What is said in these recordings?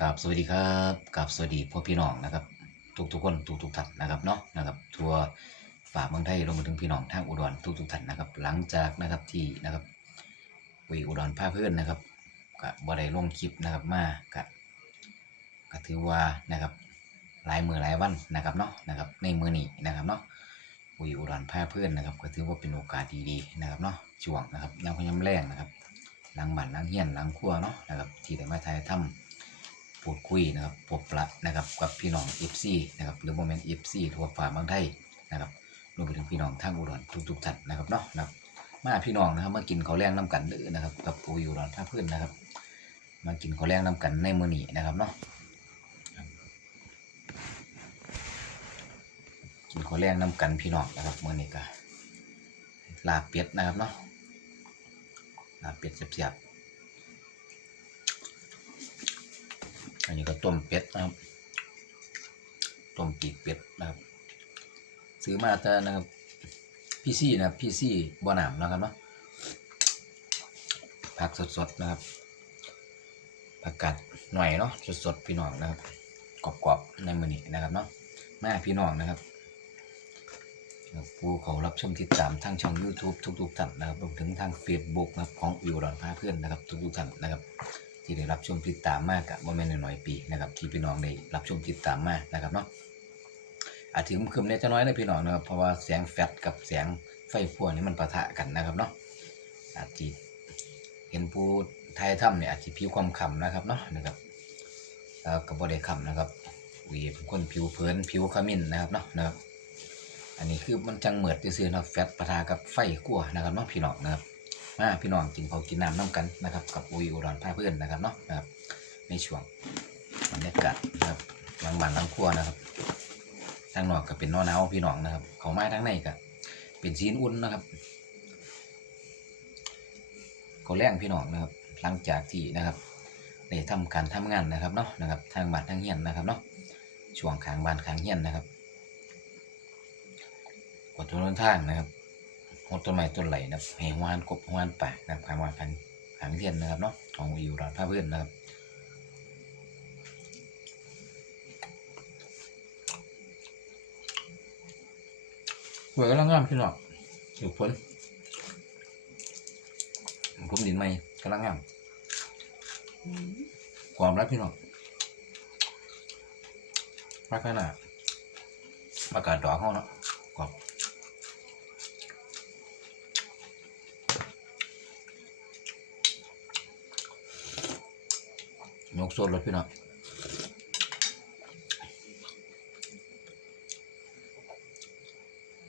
กับสวัสดีครับกับสวัสดีพ่อพี่น้องนะครับ ทุกทุกคนทุกทุกท่านนะครับเนาะนะครับ ทัวร์ฝากเมืองไทยลงมาถึงพี่น้องทางอุดรทุกทุกท่านนะครับ หลังจากนะครับที่นะครับวีอุดรภาเพื่อนนะครับก็บ่ได้ลงคลิปนะครับมาก็ก็ถือว่านะครับหลายมือหลายวันนะครับเนาะนะครับในมือนี้นะครับเนาะวีอุดรภาเพื่อนนะครับ ก็ถือว่าเป็นโอกาสดีๆนะครับเนาะช่วงนะครับยามพยามแรงนะครับหลังบ้านหลังเฮียนหลังครัวเนาะนะครับที่ได้มาถ่ายทำ พูดคุยนะครับพบปะนะครับกับพี่น้อง FC นะครับหรือโมเมนต์ FC ทั่วฟ้าเมืองไทยนะครับรวมไปถึงพี่น้องทางอุดรทุกๆท่านนะครับเนาะนะครับมาพี่น้องนะครับมากินข้าวแรงน้ำกันเด้อนะครับกับปูอยู่ร้อนท่าพื้นนะครับ มากินข้าวแรงน้ำกันในมื้อนี้นะครับเนาะกินข้าวแรงน้ำกันพี่น้องนะครับมื้อนี้ก็ลาเป็ดนะครับเนาะลาเป็ดเสียบ อันนี้ก็ต้มเป็ดนะครับต้มปีกเป็ดนะครับ ซื้อมาแต่นะครับพี่ซี่นะพี่ซี่บ่หนามนะครับเนาะผักสดๆนะครับผักกาดหน่อยเนาะสดๆพี่น้องนะครับกรอบๆในมือนี้นะครับเนาะมาพี่น้องนะครับผู้เขารับชมติดตามทางช่อง YouTube ทุกๆท่านนะครับรวมถึงทาง Facebook นะครับของอิวรอนพาเพื่อนนะครับทุกๆท่านนะครับ ที่ได้รับชมติดตามมากกับโมเมนหน่อยปีนะครับที่พี่น้องได้รับชมติดตามมากนะครับเนาะอาจถึงคืมเล็กน้อยนะพี่น้องนะครับเพราะว่าแสงแฟลชกับแสงไฟฟัวนี่มันปะทะกันนะครับเนาะอาจจะเห็นผู้ไทยถ้ำเนี่ยอาจจะผิวความขำนะครับเนาะนะครับแล้วกับบอดขำนะครับวีเป็นคนผิวเผินผิวขมิ้นนะครับเนาะนะครับ อันนี้คือมันจังเหมือดซื่อๆนะครับแฟตปะทากับไฟกั่วนะครับเนาะพี่น้องนะครับ มาพี่น้องกินเขาวกินน้ำน้ำกันนะครับกับอุยอุดรพาเพื่อนนะครับเนาะนะครับในช่วงบรรยากาศนะครับหลังบ้านหลังครัวนะครับทางนอกก็เป็นนอหนาวพี่น้องนะครับเขามาทางในก็เป็นซีนอุ่นนะครับเขาแรงพี่น้องนะครับ หลังจากที่นะครับได้ทำการทำงานนะครับเนาะนะครับ ทางบ้านทางเฮียนนะครับเนาะช่วงขางบ้านขางเฮียนนะครับกดทุนทางนะครับ หดต้นไม้ต้นไหลนะครับให้หวานกบหวานป่านะครับขางหวานพันขางเทียนนะครับเนาะของวิวรานผ้าเพื่อนนะครับสวยกำลังงามพี่น้องอยู่พ้นผมดินไม่กำลังงามความรักพี่น้องรักขนาดอากาศดอกเขาเนาะกรอบ ยกโซนรถพี่น้อง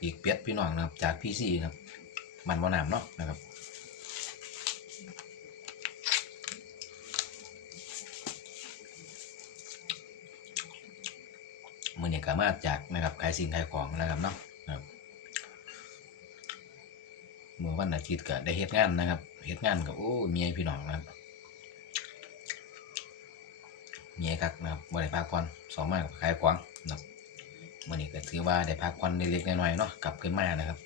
อีกเปียดพี่น้องนะครับ จากพี่ซีนะครับ มันบ่น้ำเนาะนะครับมือเนี่ยก็มาจากนะครับขายสิ่งขายของนะครับเนาะนะครับเมื่อวันอาทิตย์ก็ได้เฮ็ดงานนะครับเฮ็ดงานกับโอ้เมียพี่น้องนะครับ เมียคักนะครับบ่ได้พักผ่อนสองมากกับขายของนะครับมื้อนี้ก็ถือว่าได้พักผ่อนเล็กๆน้อยๆเนาะกลับขึ้นมานะครับ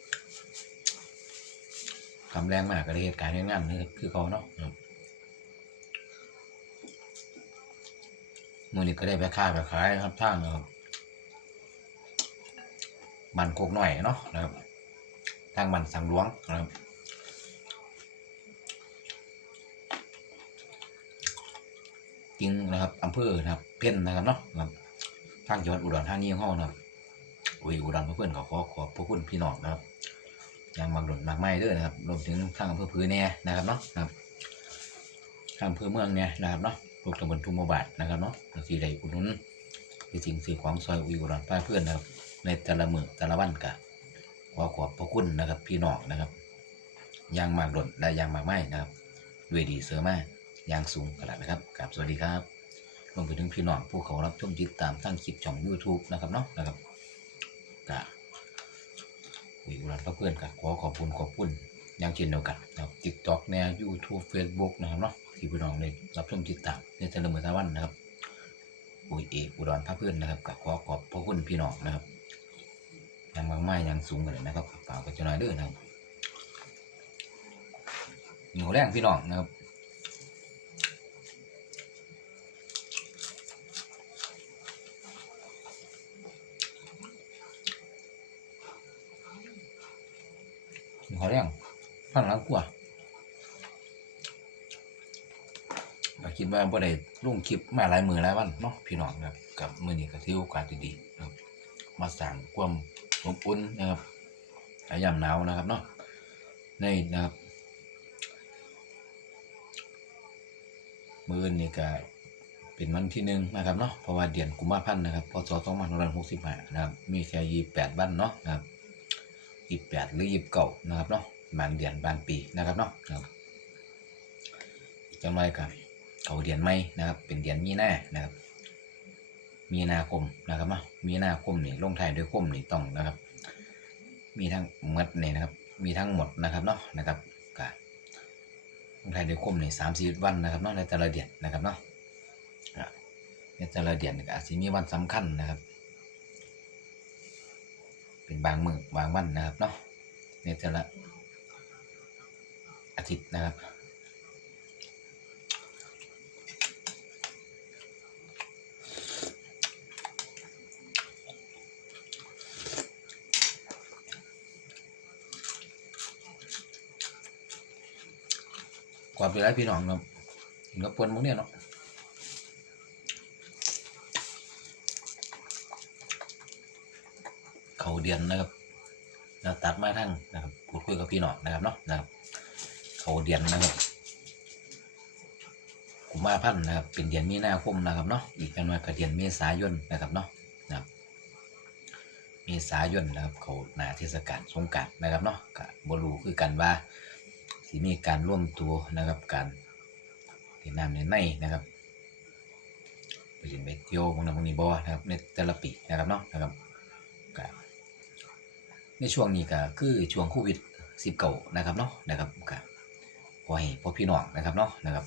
คำแรงมากก็ได้เฮ็ดการเฮ็ดงานนี่คือเขาเนาะนะมือนี้ก็ได้ไปค้าไปขายครับท่างนะครับบ้านโคกหน้อยเนาะนะครับทางบ้านสังหลวงนะครับ จริงนะครับอำเภอนะครับ เพ่นนะครับเนาะครับทางจังหวัดอุดรธานีของเรานะครับอุยอุดรเพื่อนๆก็ขอขอบพระคุณพี่น้องนะครับอย่างมากหล่นมากไม้ด้วยนะครับรวมถึงทางอำเภอพื้นแน่นะครับเนาะครับทางอำเภอเมืองเนี่ยนะครับเนาะลูกตำบลทุ่งโมบาทนะครับเนาะสีใดอุดหนุนที่สิ่งสื่อของซอยอุยอุดรป้าเพื่อนนะครับ ในแต่ละมือแต่ละวันกะขอขอบพระคุณนะครับ พี่น้องนะครับยางมากหล่นและยางมากไม่นะครับด้วยดีเสือมาก ยางสูงกระดาษนะครับกราบสวัสดีครับรวมไปถึงพี่น้องผู้เขารับชมติดตามทั้งคลิปช่อง YouTube นะครับเนาะนะครับกะวิวรันเพื่อนๆกะขอขอบคุณขอบคุณอย่างเช่นเดียวกันนะครับ TikTok เนี่ย YouTube Facebook นะครับเนาะที่พี่น้องได้รับชมติดตามในแต่ละมือแต่ละวันนะครับอุยเอกอุดรพระเพื่อนนะครับกะขอขอบพระคุณพี่น้องนะครับยังบางไม้ยังสูงกันเลยนะครับฝากกันจะน้อยเด้อนะครับเหนียวแรงพี่น้องนะครับ เขาเรียกพันล้างกว่าก็คิดว่าบ่ได้ลงคลิปมาหลายมือหลายวันเนาะพี่น้องครับกับมือนี้ก็ถือโอกาสดีๆนะครับ มาสร้างความอบอุ่นนะครับในยามหนาวนะครับเนาะในนะครับ มือนี้ก็เป็นวันที่หนึ่งนะครับเนาะเพราะว่าเดือนกุมภาพันธ์นะครับพศ2565นะครับ มีแค่28วันเนาะนะครับ 28หรือ29นะครับเนาะบางเดือนบางปีนะครับเนาะครับจังไรกันเขาเดือนใหม่นะครับ เป็นเดือนมีนานะครับ มีนาคมนะครับเนาะมีนาคมนี่ลงท้ายด้วยคมนี่ต้องนะครับ มีทั้งหมดนี่นะครับ มีทั้งหมดนะครับเนาะนะครับกะลงท้ายด้วยคมนี่สามสี่วันนะครับเนาะในแต่ละเดือนนะครับเนาะในแต่ละเดือนก็อาจจะมีวันสำคัญนะครับ เป็นบางมือบางวันนะครับเนาะในแต่ละอาทิตย์นะครับกว่าไปแล้วพี่น้องเนาะเห็นกับปนมุกเนี่ยเนาะ เขาเดียนนะครับเราตัดมาทั้งนะครับพูดคุยกับพี่น้องนะครับเนาะนะครับเขาเดียนนะครับกุมภาพันธ์นะครับ เป็นเดือนมีนาคมนะครับเนาะอีกเป็นว่าก็เดือนเมษายนนะครับเนาะนะครับเมษายนนะครับ เขาหนาเทศกาลสงการนะครับเนาะก็บรูคือกันว่าสิมีการร่วมตัวนะครับการเล่นน้ำในในนะครับไปเล่นไปเที่ยวบางน้ำบางนี้บ่นะครับในแต่ละปีนะครับเนาะนะครับ ในช่วงนี้ก็คือช่วงโควิดสิบเก้านะครับเนาะนะครับก็ขอให้พ่อพี่น้องนะครับเนาะนะครับ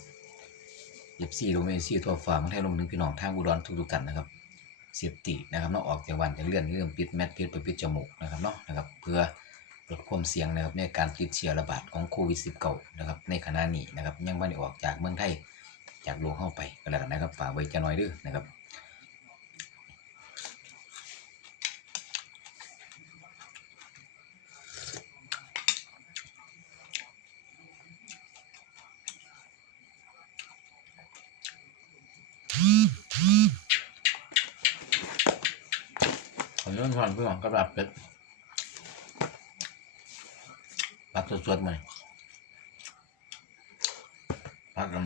ยิบซีลงเอซีทั่วฟ้ามันให้ลงถึงพี่น้องทางอุดรทุกๆกันนะครับเสียบตินะครับเนาะออกจากวันจะเลื่อนเรื่องปิดแมสปิดไปปิดจมูกนะครับเนาะนะครับเพื่อลดความเสี่ยงนะครับในการติดเชื้อระบาดของโควิด -19 นะครับในขณะนี้นะครับยังไม่ได้ออกจากเมืองไทยจากโลกเข้าไปก็แล้วกันนะครับฝากไว้จะน้อยเด้วยนะครับ ขอเลื่นผ่อนเพื่อนกระดับเป็ดผักสดๆมาผักกัน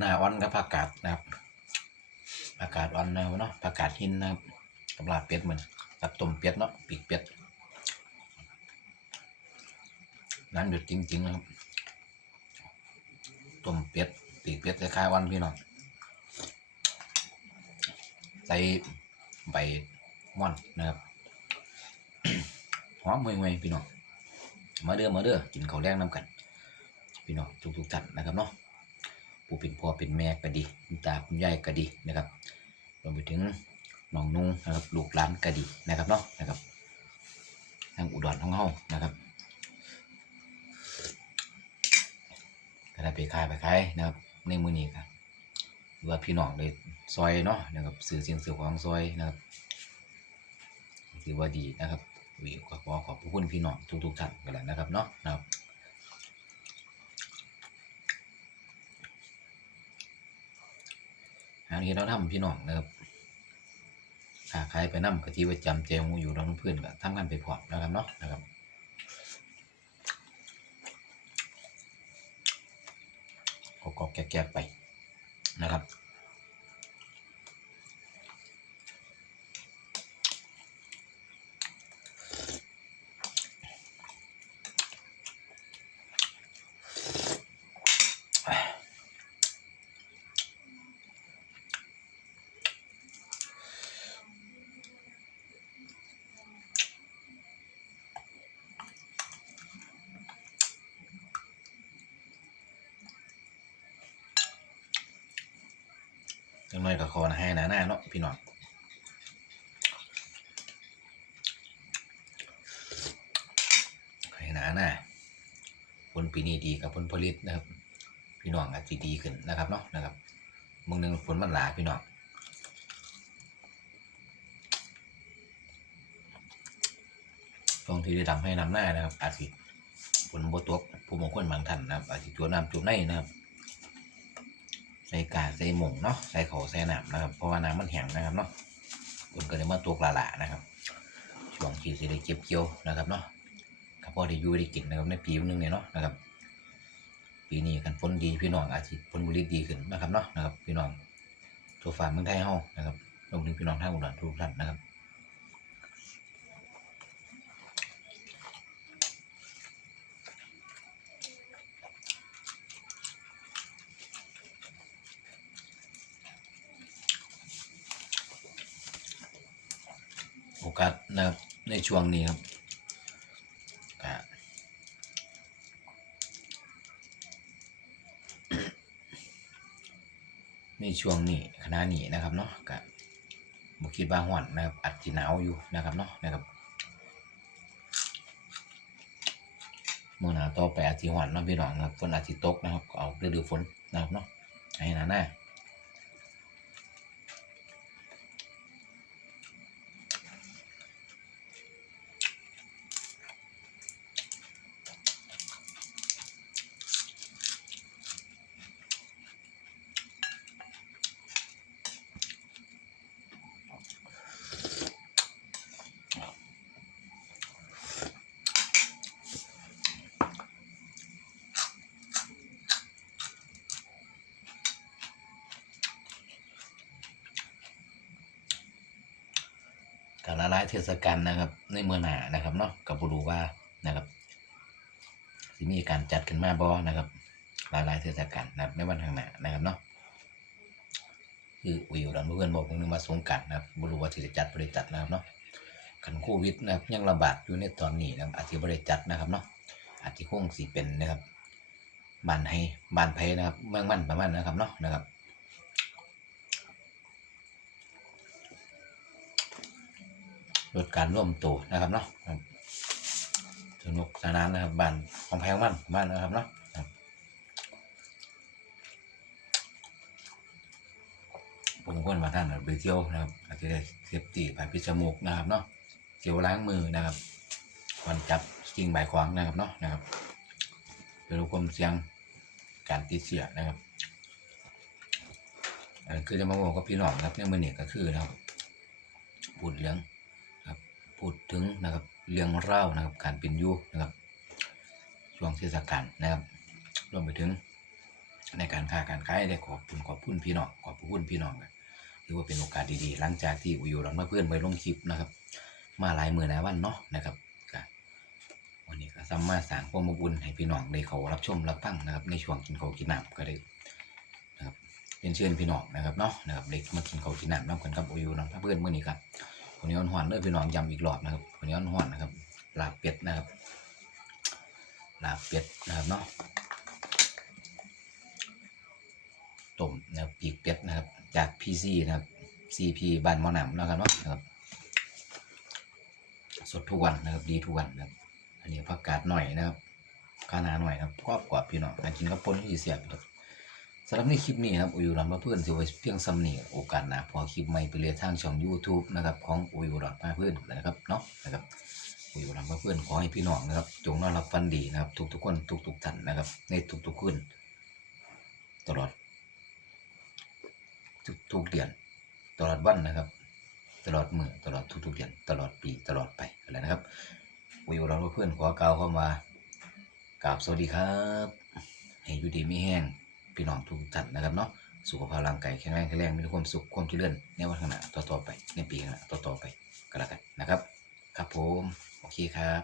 หน้าอ่อนกับผักกาดนะครับผักกาดอ่อนนะเนาะผักกาดหินนะครับกับลาบเป็ดเหมือนกับต้มเป็ดเนาะปีกเป็ดน้ำหยุดจริงๆนะครับต้มเป็ดปีกเป็ดคล้ายๆวันพี่น้องใส่ใบ ม่อนนะครับหอมเมยๆพี่น้องมาเด้อมาเด้อกินข้าวแรงน้ำกัน พี่น้องทุกทุกๆท่านนะครับเนาะผู้เป็นพ่อเป็นแม่ก็ดีคุณตาคุณยายก็ดีนะครับรวมไปถึงน้องนุ่งนะครับลูกหลานก็ดีนะครับเนาะนะครับทางอุดรของเฮานะครับก็ได้ไปขายไปขายนะครับในมือนี้ครับว่าพี่น้องเลยซอยเนาะนะครับสื่อเสียงสื่อของซอยนะครับ ถือว่าดีนะครับวิวก็ขอขอบคุณพี่น้องทุกๆท่านกันแล้วนะครับเนาะนะครับหางที่เราทำพี่น้องนะครับหาใครไปนั่กะทิไว้จำเจงอยู่เราเพื่อนก็ทำกันไปพร้อมนะครับเนาะนะครับก็กแก่ๆไปนะครับ จังเลยก็ขอนะให้นาหน้าเนาะพี่น้องให้หนาหน้าผลปีนี้ดีกับผลผลิตนะครับ พี่น้องอาจจะดีขึ้นนะครับเนาะนะครับมึงหนึ่งฝนมันหลายพี่น้องตรงที่ได้ทำให้นำหน้านะครับ อาจจะฝนบ่ตกผู้บางคนบางท่านนะครับอาจจะจวน้ำจุ่มในนะครับ ส่กาใส่หม่งเนาะใส่เขาใส่น้ำนะครับเพราะว่าน้ำมันแห้งนะครับเนาะฝนก็เลยมาตกละละนะครับช่วงที่สิได้เก็บเกี่ยวนะครับเนาะก็พอได้อยู่ได้กินนะครับในปีนึงเนี่ยเนาะนะครับ ปีนี้กันฝนดีพี่น้องอาจจะผลผลิตดีขึ้นนะครับเนาะนะครับ พี่น้องตัวฟ้าเมืองไทยเฮานะครับรวมถึงพี่น้องทางอุดรทุกท่านนะครับ โอกาสนะครับ ในช่วงนี้ครับในช่วงนี้ขณะนี้นะครับเนาะก็บุคิดว่าห่อนนะครับอาจจะหนาวอยู่นะครับเนาะนะครับเมื่อหนาวต่อไปอาจจะห่อนเนาะพี่น้องนะครับฝนอาจจะตกนะครับก็เอาฤดูฝนนะครับเนาะให้หนาหน้า การละลายเทศกาลนะครับ ในเมื่อหนานะครับเนาะกับบรูว่านะครับสิมีการจัดขึ้นมาบอนะครับหลายหลายเทศกาลนะครับในวันข้างหน้านะครับเนาะคือวิวดันเพื่อนบอกผมนึงมาสงการนะครับบรูว่าที่จะจัดบริจัดนะครับเนาะขันโควิดนะครับยังระบาดอยู่ในตอนนี้นะครับอาจจะบริจัดนะครับเนาะอาจจะคงสิเป็นนะครับบานให้บานไผนะครับเมืองมันประมาณนะครับเนาะนะครับ ลดการร่วมตัวนะครับเนาะสนุกสนานนะครับบ้านของแพงมันบ้านนะครับเนาะผมก็มาท่านไปเที่ยวนะครับอาจจะได้เซฟตี้ผ่านพิจมูกนะครับเนาะเจียวล้างมือนะครับก่อนจับสิ่งใบขวางนะครับเนาะนะครับเพื่อลดความเสี่ยงการติดเชื้อนะครับอันคือจะมาบอกกับพี่น้องนะครับในมือนี้ก็คือนะครับพูดเรื่อง พูดถึงนะครับเรื่องเล่านะครับการเป็นอยู่นะครับช่วงเทศกาลนะครับรวมไปถึงในการค้าการขายได้ขอบคุณขอบคุณพี่น้องขอบคุณพี่น้องกันถือว่าเป็นโอกาสดีๆ หลังจากที่อุยอยู่หลังมาเพื่อนไปลงคลิปนะครับ มาหลายมือหลายวันเนาะนะครับวันนี้ก็ซ้ำมาสร้างควมบอุ่นให้พี่น้องได้เขารับชมรับฟังนะครับในช่วงกินข้าวกินน้ำก็ได้นะครับเชิญพี่น้องนะครับเนาะนะครับเด็กมากินข้าวกินน้ำน้ำกันกับอุยอยู่หลังเพื่อนเมื่อนี้ครับ คนนี้อ่อนหวานเด้อพี่น้องยำอีกรอบนะครับคนนี้อ่อนหวานนะครับลาเป็ดนะครับลาเป็ดนะครับเนาะต้มนะครับปีกเป็ดนะครับ จากพีซีนะครับซีพีบ้านมอหนำนะครับเนาะนะครับ สดทุกวันนะครับดีทุกวันนะครับ อันนี้ผักกาดหน่อยนะครับข้าหนาหน่อยนะครับกรอบกว่าพี่น้องกินกับปนที่เสียบครับ สำหรับในคลิปนี้นะครับอุยรันมาเพื่อนสิไว้เพียงซ้ำนี่โอกาสหน้าพอคลิปใหม่ไปเรียทางช่อง YouTube นะครับของอุยรันมาเพื่อนนะครับเนาะนะครับอุยรันมาเพื่อนขอให้พี่น้องนะครับ จงนอนรับฟันดีนะครับ ทุกๆคนทุกๆท่านนะครับ ในทุกๆคืนตลอด ทุกๆเดือน ตลอดวันนะครับ ตลอดมือตลอดทุกๆเดือนตลอดปีตลอดไปอะไรนะครับวิวเราเพื่อนขอกล่าวเข้ามากราบสวัสดีครับให้อยู่ดีไม่แห้ง พี่น้องทุกท่านนะครับเนาะสุขภาพร่างกายแข็งแรงแข็งแรงมีความสุขความเจริญในวันข้างหน้าต่อๆไปในปีข้างหน้าต่อๆไปก็แล้วกันนะครับ ครับผมโอเคครับ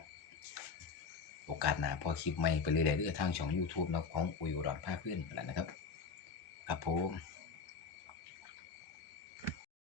โอกาสหน้าพอคลิปใหม่ไปเรื่อยๆเรื่อยๆทางช่อง YouTube นะของอุยอุรภาคขึ้นแล้วนะครับ ครับผม